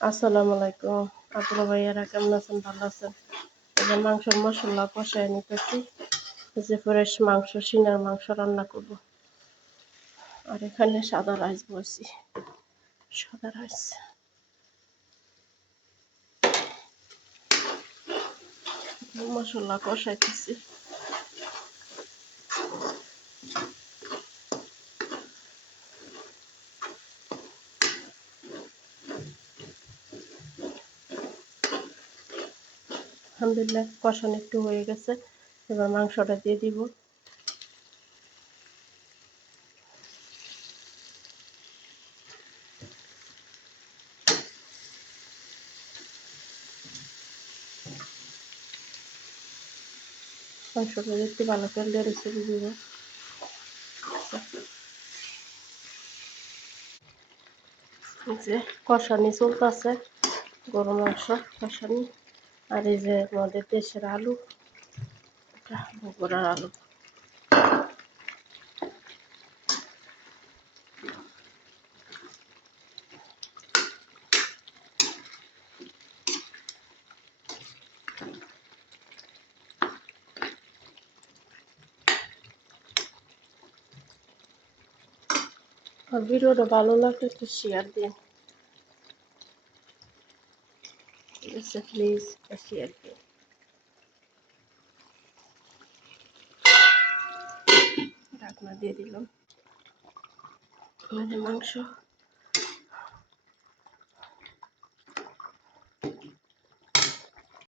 আসসালামু আলাইকুম আপুরা ভাইয়ারা, কেমন আছেন? ভালো আছেন? এই যে মাংসের মশলা কষায় নিতেছি। এই যে ফ্রেশ মাংস, সিনার মাংস রান্না করব। আর এখানে সাদা রাইস বসি, সাদা রাইস মশলা কষাইতেছি। আলহামদুলিল্লাহ কষানো একটু হয়ে গেছে, এবার মাংসটা দিয়ে দিব। মাংসটা একটু ভালো করে নেড়ে চেড়ে দিব। যে কষানি চলতেছে, গরু মাংস কষানি। আর এই যে আমাদের দেশের আলু, এটা বগুড়ার আলু। আর ভিডিওটা ভালো লাগলে একটু শেয়ার দিন, ঠিক আছে? প্লিজ শেয়ার দিন। ঢাকনা দিয়ে দিলাম। মাংস